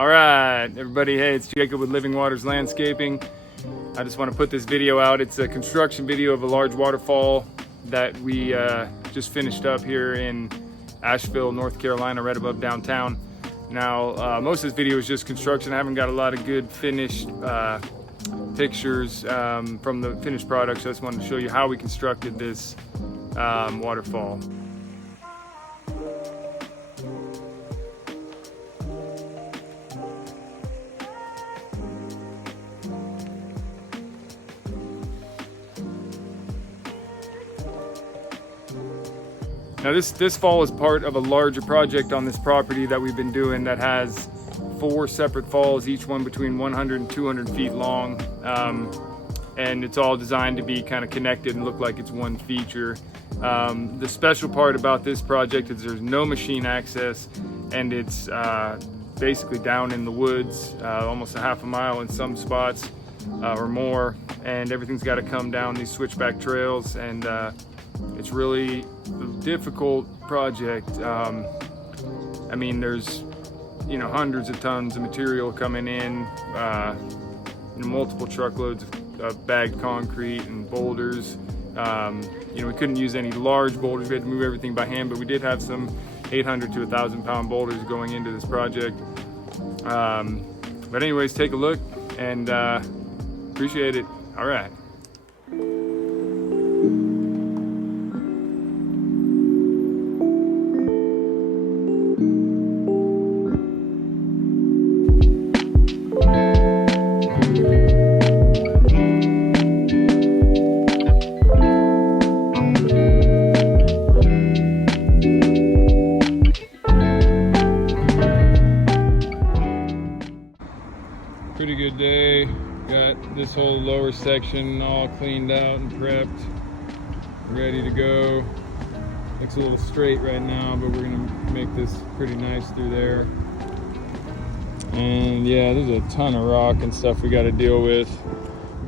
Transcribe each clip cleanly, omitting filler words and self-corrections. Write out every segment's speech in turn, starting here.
All right, everybody. Hey, it's Jacob with Living Waters Landscaping. I just want to put this video out. It's a construction video of a large waterfall that we just finished up here in Asheville, North Carolina, right above downtown. Now, most of this video is just construction. I haven't got a lot of good finished pictures from the finished product, so I just wanted to show you how we constructed this waterfall. Now this fall is part of a larger project on this property that we've been doing that has 4 separate falls, each one between 100 and 200 feet long. And it's all designed to be kind of connected and look like it's one feature. The special part about this project is there's no machine access, and it's basically down in the woods, almost a half a mile in some spots or more, and everything's got to come down these switchback trails, and it's really a difficult project. I mean, there's hundreds of tons of material coming in, multiple truckloads of bagged concrete and boulders. We couldn't use any large boulders. We had to move everything by hand, but we did have some 800 to 1,000 pound boulders going into this project. But anyways, take a look and appreciate it. All right. Pretty good day. Got this whole lower section all cleaned out and prepped, ready to go. Looks a little straight right now, but we're gonna make this pretty nice through there. And yeah, there's a ton of rock and stuff we got to deal with,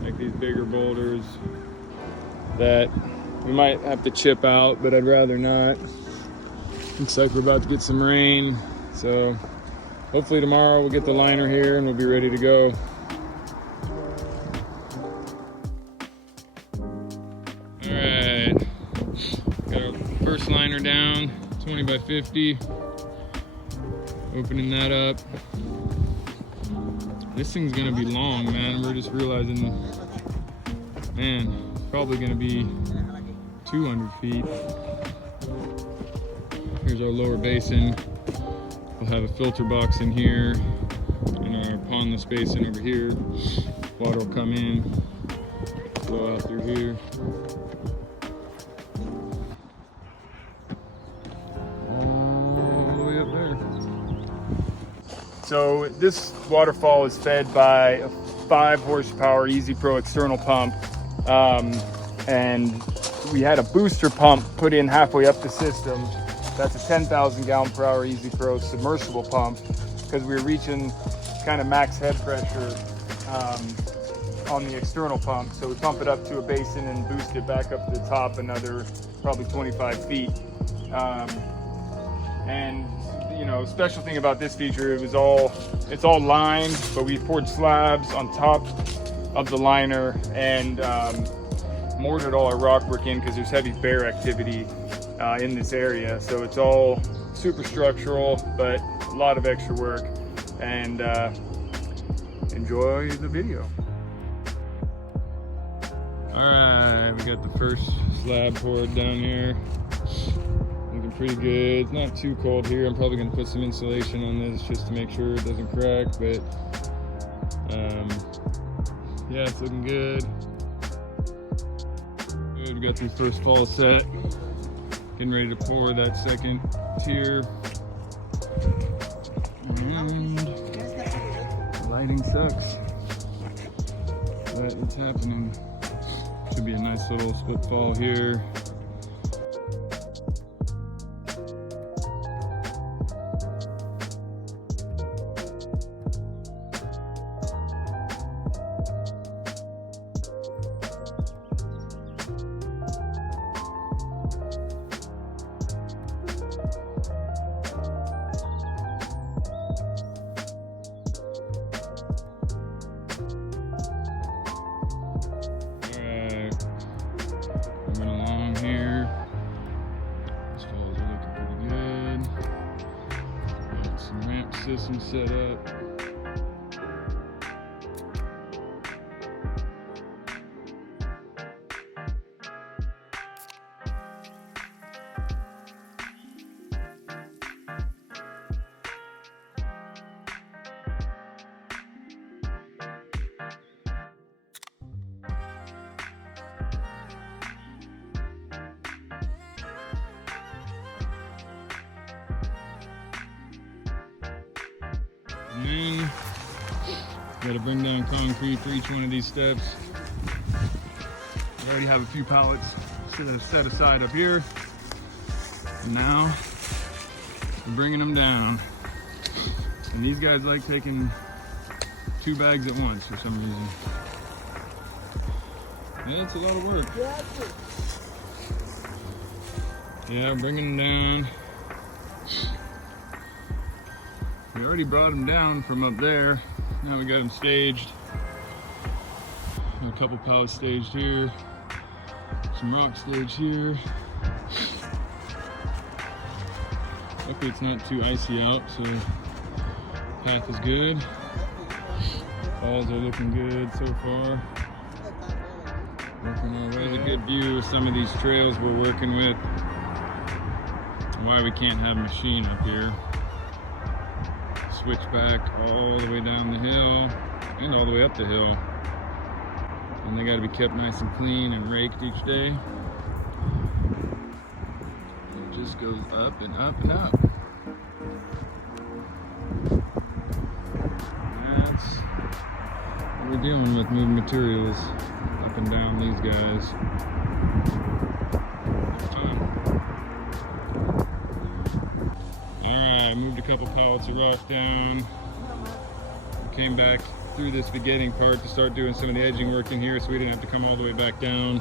like these bigger boulders that we might have to chip out, but I'd rather not. Looks like we're about to get some rain, so hopefully tomorrow we'll get the liner here and we'll be ready to go. All right, got our first liner down, 20 by 50. Opening that up. This thing's gonna be long, man. We're just realizing, man, it's probably gonna be 200 feet. Here's our lower basin. We'll have a filter box in here and our pondless basin over here. Water will come in, flow out through here. All the way up there. So this waterfall is fed by a 5 horsepower Easy Pro external pump. And we had a booster pump put in halfway up the system. That's a 10,000 gallon per hour Easy Pro submersible pump, because we were reaching kind of max head pressure on the external pump. So we pump it up to a basin and boost it back up to the top another probably 25 feet. And special thing about this feature, it's all lined, but we poured slabs on top of the liner and mortared all our rock work in, because there's heavy bear activity in this area. So it's all super structural, but a lot of extra work. And enjoy the video. All right, we got the first slab poured down here. Looking pretty good. It's not too cold here. I'm probably gonna put some insulation on this just to make sure it doesn't crack, but yeah, it's looking good. Good, we got the first fall set. Getting ready to pour that second tier. And the lighting sucks, but it's happening. Should be a nice little split fall here. system set up. And then got to bring down concrete for each one of these steps. I already have a few pallets set aside up here. And now we're bringing them down. And these guys like taking 2 bags at once for some reason. Yeah, it's a lot of work. Yeah, I'm bringing them down. We already brought them down from up there. Now we got them staged. Got a couple pallets staged here. Some rock staged here. Luckily it's not too icy out, so path is good. Falls are looking good so far. Working our way. There's a good view of some of these trails we're working with. Why we can't have a machine up here. Switch back all the way down the hill and all the way up the hill. And they got to be kept nice and clean and raked each day. It just goes up and up and up. And that's what we're dealing with, moving materials up and down these guys. I moved a couple pallets of rock down. Came back through this beginning part to start doing some of the edging work in here so we didn't have to come all the way back down.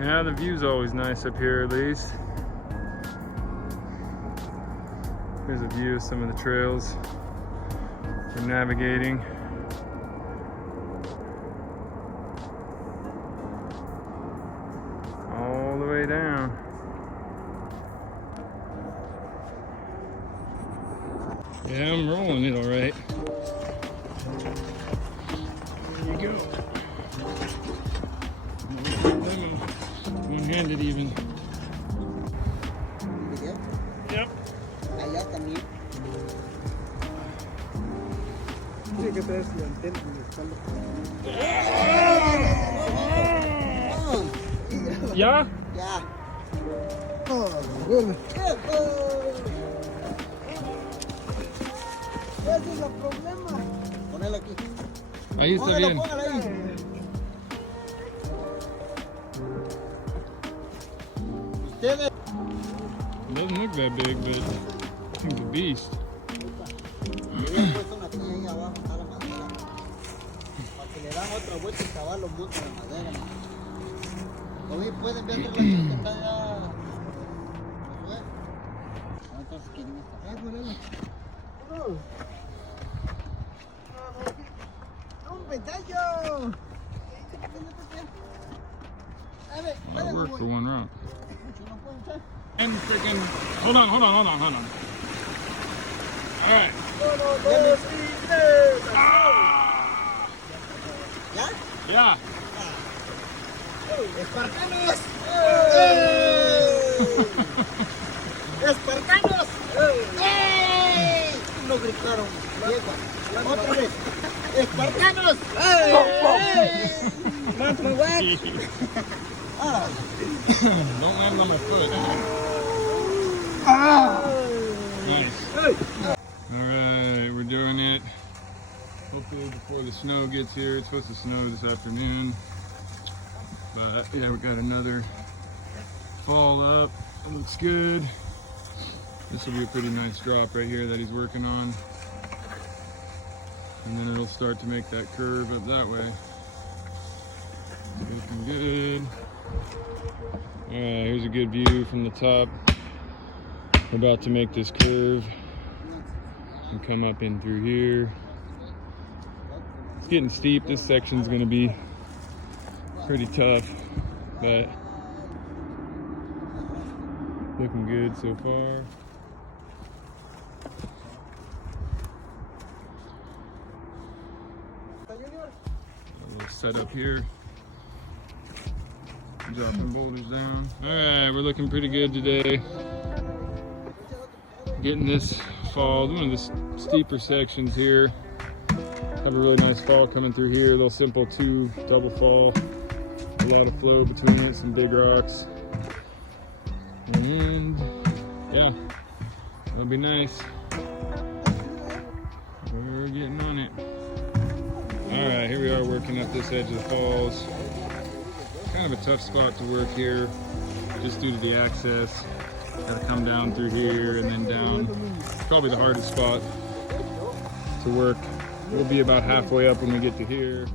Yeah, the view's always nice up here at least. Here's a view of some of the trails we're navigating. All the way down. Yeah, I'm rolling it all right. There you go. One-handed even. Yep. Allá también. Sí, que traes la antena en la espalda. ¿Ya? Ya. Oh, bueno. Ese es el problema. Ponelo aquí. Ahí está bien. Póngalo ahí. Ustedes. It doesn't look that big, but I think the beast. Hubieran puesto una piña ahí abajo, está la madera. Para que le dan otra vuelta y cavar los montes de madera. Hoy pueden ver la que está allá. Entonces quieren esta. ¡Un pedazo! That'll work for one route. And freaking, hold on. All right. ¿Ya? Yeah. ¡Espartanos! ¡Espartanos! ¡Ey! Lo gritaron. Otra vez. ¡Espartanos! ¡Ey! ¡Más my wax! Don't land on my foot. Nice. All right, we're doing it. Hopefully before the snow gets here. It's supposed to snow this afternoon. But yeah, we got another fall up. It looks good. This will be a pretty nice drop right here that he's working on. And then it'll start to make that curve up that way. Looking good. Alright, here's a good view from the top. We're about to make this curve and come up in through here. It's getting steep. This section's going to be Pretty tough, but looking good so far. A little setup here. Dropping boulders down. Alright, we're looking pretty good today. Getting this fall, one of the steeper sections here. Have a really nice fall coming through here. A little simple 2 double fall. A lot of flow between it, some big rocks. And yeah, it'll be nice. We're getting on it. Alright, here we are working up this edge of the falls. Kind of a tough spot to work here, just due to the access. Gotta come down through here and then down. Probably the hardest spot to work. We'll be about halfway up when we get to here.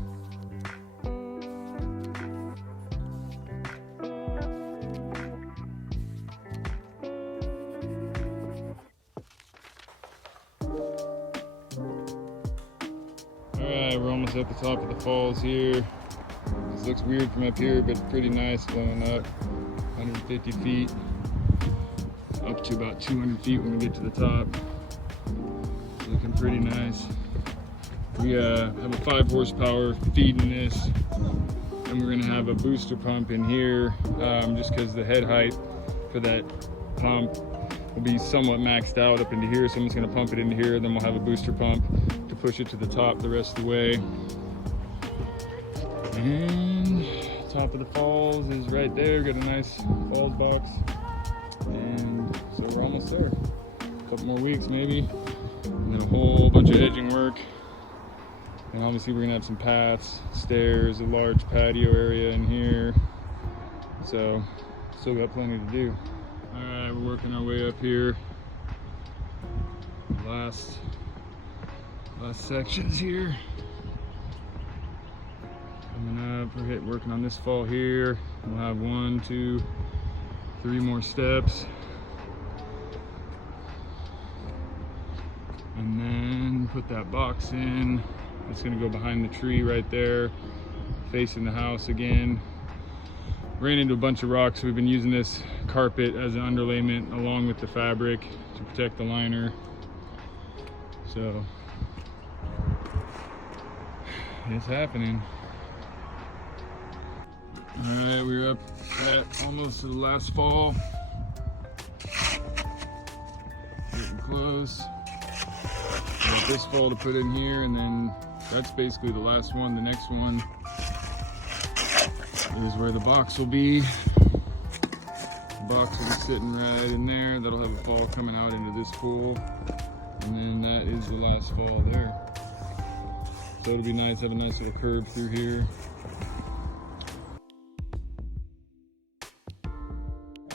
Alright, we're almost at the top of the falls here. This looks weird from up here, but pretty nice going up 150 feet up to about 200 feet when we get to the top. Looking pretty nice. We have a 5 horsepower feed in this, and we're gonna have a booster pump in here just because the head height for that pump will be somewhat maxed out up into here. So I'm just gonna pump it into here, then we'll have a booster pump to push it to the top the rest of the way. And top of the falls is right there. Got a nice falls box, and so we're almost there. A couple more weeks maybe, and then a whole bunch of edging work. And obviously we're gonna have some paths, stairs, a large patio area in here. So still got plenty to do. All right, we're working our way up here. Last sections here. Coming up, we're working on this fall here. We'll have 1, 2, 3 more steps. And then put that box in. It's gonna go behind the tree right there, facing the house again. Ran into a bunch of rocks. We've been using this carpet as an underlayment along with the fabric to protect the liner. So it's happening. All right, we're up at almost to the last fall. Getting close. Got this fall to put in here, and then that's basically the last one. The next one is where the box will be. The box will be sitting right in there. That'll have a fall coming out into this pool. And then that is the last fall there. So it'll be nice, have a nice little curve through here.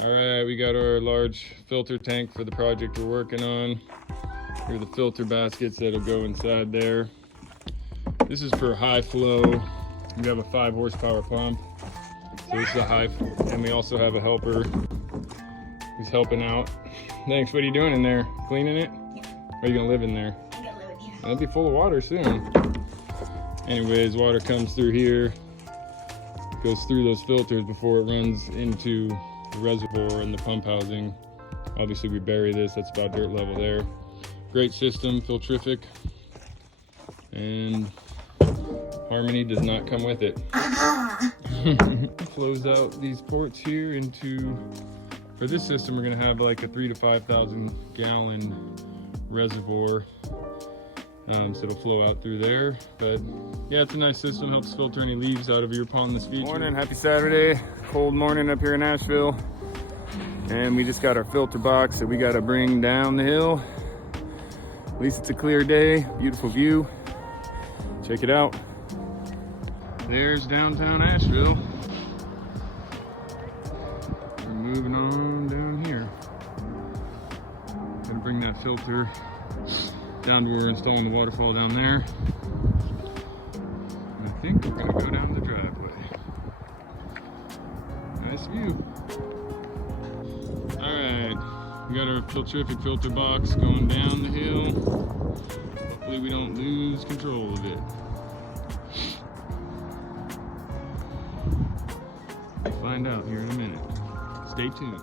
All right, we got our large filter tank for the project we're working on. Here are the filter baskets that'll go inside there. This is for high flow. We have a 5 horsepower pump. So this is a high, and we also have a helper who's helping out. Thanks, what are you doing in there? Cleaning it? Or are you gonna live in there? I'm gonna live in here. That'll be full of water soon. Anyways, water comes through here, goes through those filters before it runs into the reservoir and the pump housing. Obviously we bury this, that's about dirt level there. Great system, filtrific, and Harmony does not come with it. Flows out these ports here into, for this system we're gonna have like a 3,000 to 5,000 gallon reservoir. So it'll flow out through there. But yeah, it's a nice system, helps filter any leaves out of your Pondless feature. Morning, happy Saturday. Cold morning up here in Asheville. And we just got our filter box that we gotta bring down the hill. At least it's a clear day, beautiful view. Check it out. There's downtown Asheville. We're moving on down here. Gotta bring that filter down to where we're installing the waterfall down there. And I think we're gonna go down the driveway. Nice view. All right, we got our filtrific filter box going down the hill. Hopefully we don't lose control of it. We'll find out here in a minute. Stay tuned.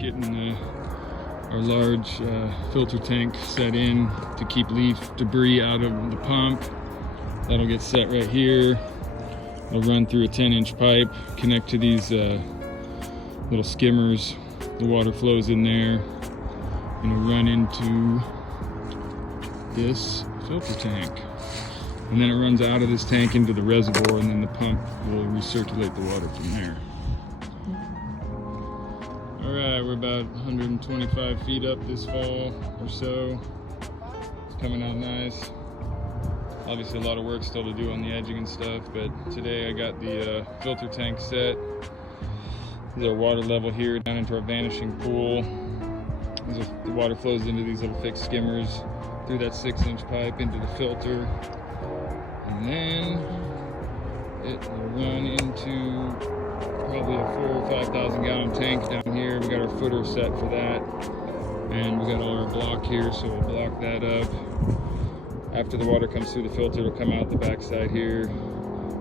Getting our large filter tank set in to keep leaf debris out of the pump. That'll get set right here. It'll run through a 10-inch pipe, connect to these little skimmers. The water flows in there and it'll run into this filter tank. And then it runs out of this tank into the reservoir, and then the pump will recirculate the water from there. Alright, we're about 125 feet up this fall or so. It's coming out nice. Obviously a lot of work still to do on the edging and stuff, but today I got the filter tank set. This is our water level here down into our vanishing pool. The water flows into these little fixed skimmers through that 6-inch pipe into the filter. And then it will run into probably a 4,000 or 5,000 gallon tank down here. We got our footer set for that, and we got all our block here, so we'll block that up. After the water comes through the filter, it'll come out the backside here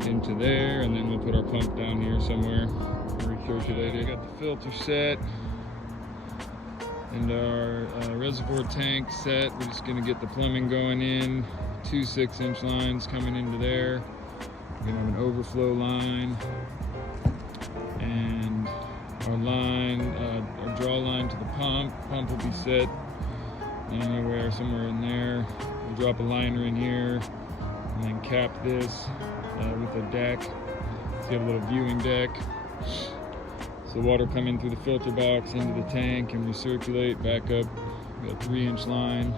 into there, and then we'll put our pump down here somewhere, recirculate it. Got the filter set and our reservoir tank set. We're just gonna get the plumbing going in. 2 6-inch lines coming into there. We're gonna have an overflow line. And our line, our draw line to the pump. Pump will be set anywhere, somewhere in there. We'll drop a liner in here and then cap this with a deck. So you have a little viewing deck. So the water come in through the filter box into the tank and recirculate back up. We got a 3-inch line.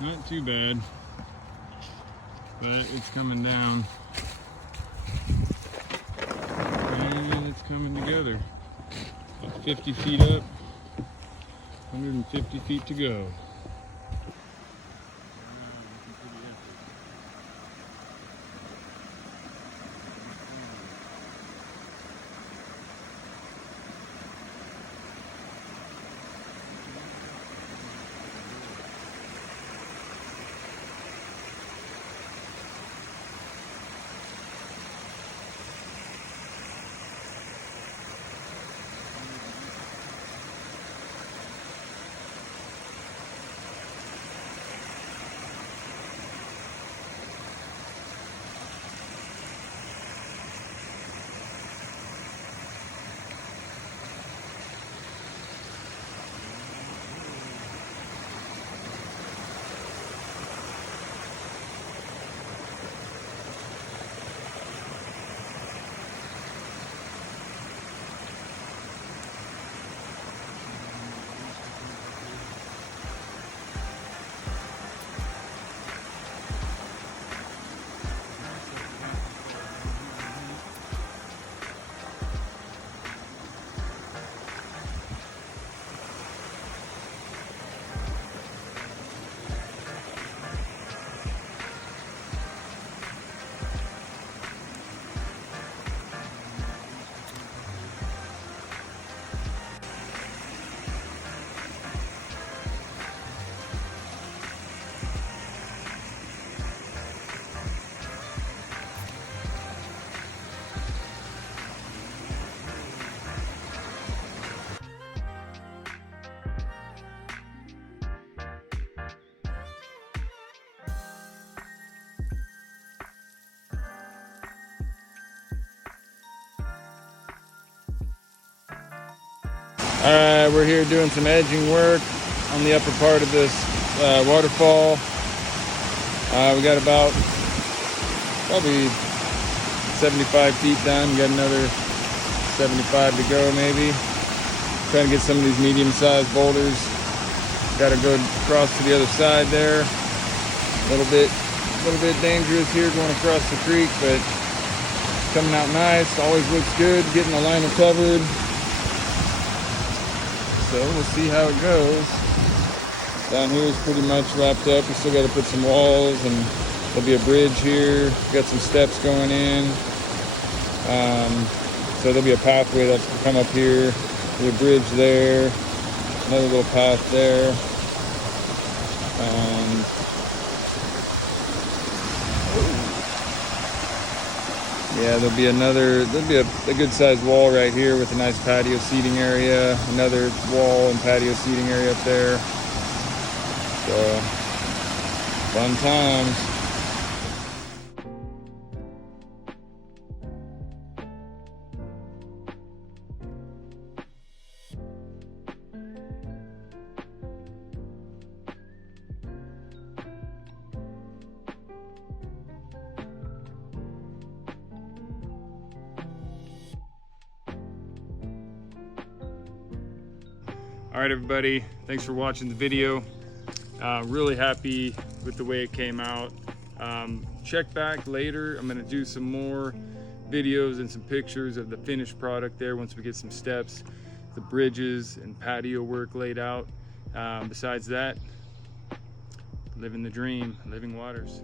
Not too bad, but it's coming down, and it's coming together. About 50 feet up, 150 feet to go. Alright, we're here doing some edging work on the upper part of this waterfall. We got about probably 75 feet done. Got another 75 to go maybe. Trying to get some of these medium-sized boulders. Got to go across to the other side there. A little bit dangerous here going across the creek, but coming out nice. Always looks good, getting the liner covered. So we'll see how it goes. Down here is pretty much wrapped up. We still got to put some walls, and there'll be a bridge here. Got some steps going in. So there'll be a pathway that's to come up here. There's a bridge there. Another little path there. Yeah, there'll be a good sized wall right here with a nice patio seating area. Another wall and patio seating area up there. So, fun times. All right, everybody, thanks for watching the video. Really happy with the way it came out. Check back later. I'm gonna do some more videos and some pictures of the finished product there once we get some steps, the bridges and patio work laid out. Besides that, living the dream, living waters.